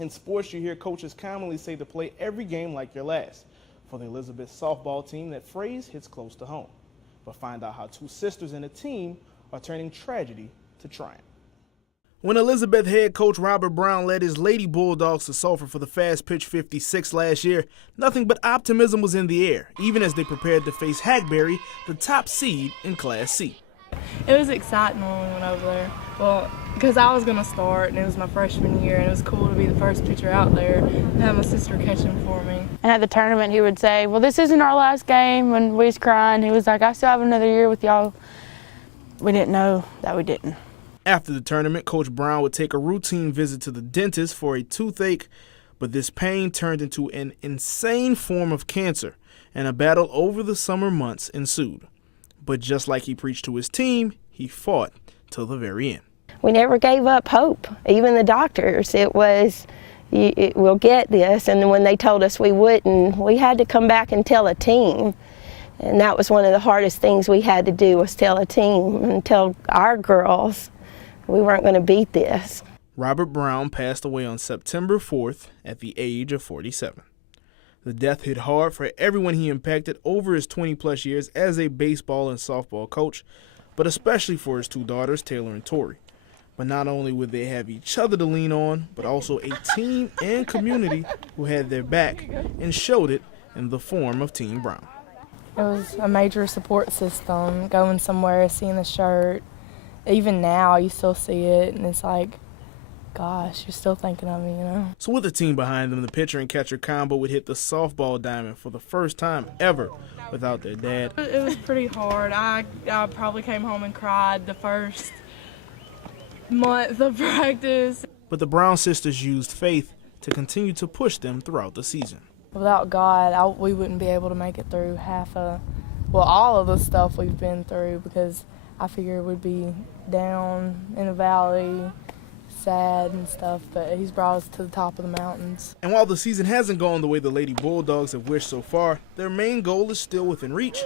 In sports, you hear coaches commonly say to play every game like your last. For the Elizabeth softball team, that phrase hits close to home. But find out how two sisters in a team are turning tragedy to triumph. When Elizabeth head coach Robert Brown led his Lady Bulldogs to Sulphur for the Fast Pitch 56 last year, nothing but optimism was in the air, even as they prepared to face Hackberry, the top seed in Class C. It was exciting when we went over there. Well, because I was going to start, and it was my freshman year, and it was cool to be the first pitcher out there and have my sister catching for me. And at the tournament, he would say, well, this isn't our last game, and we was crying. He was like, I still have another year with y'all. We didn't know that we didn't. After the tournament, Coach Brown would take a routine visit to the dentist for a toothache, but this pain turned into an insane form of cancer, and a battle over the summer months ensued. But just like he preached to his team, he fought till the very end. We never gave up hope. Even the doctors, it was, we'll get this, and when they told us we wouldn't, we had to come back and tell a team. And that was one of the hardest things we had to do, was tell a team and tell our girls we weren't going to beat this. Robert Brown passed away on September 4th at the age of 47. The death hit hard for everyone he impacted over his 20-plus years as a baseball and softball coach, but especially for his two daughters, Taylor and Tori. But not only would they have each other to lean on, but also a team and community who had their back and showed it in the form of Team Brown. It was a major support system, going somewhere, seeing the shirt. Even now, you still see it, and it's like, gosh, you're still thinking of me, you know? So with the team behind them, the pitcher and catcher combo would hit the softball diamond for the first time ever without their dad. It was pretty hard. I probably came home and cried the first month of practice. But the Brown sisters used faith to continue to push them throughout the season. Without God, we wouldn't be able to make it through all of the stuff we've been through, because I figured we'd be down in a valley, sad and stuff, but he's brought us to the top of the mountains. And while the season hasn't gone the way the Lady Bulldogs have wished so far, their main goal is still within reach: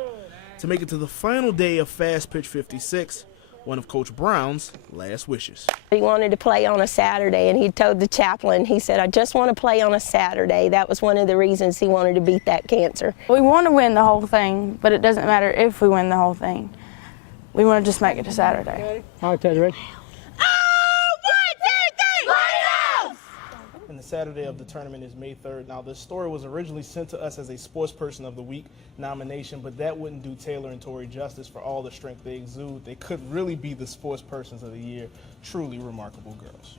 to make it to the final day of Fast Pitch 56, one of Coach Brown's last wishes. He wanted to play on a Saturday, and he told the chaplain, he said, I just want to play on a Saturday. That was one of the reasons he wanted to beat that cancer. We want to win the whole thing, but it doesn't matter if we win the whole thing. We want to just make it to Saturday. All right, Ted, ready? And the Saturday of the tournament is May 3rd. Now, this story was originally sent to us as a Sports Person of the Week nomination, but that wouldn't do Taylor and Tori justice for all the strength they exude. They could really be the Sports Persons of the Year. Truly remarkable girls.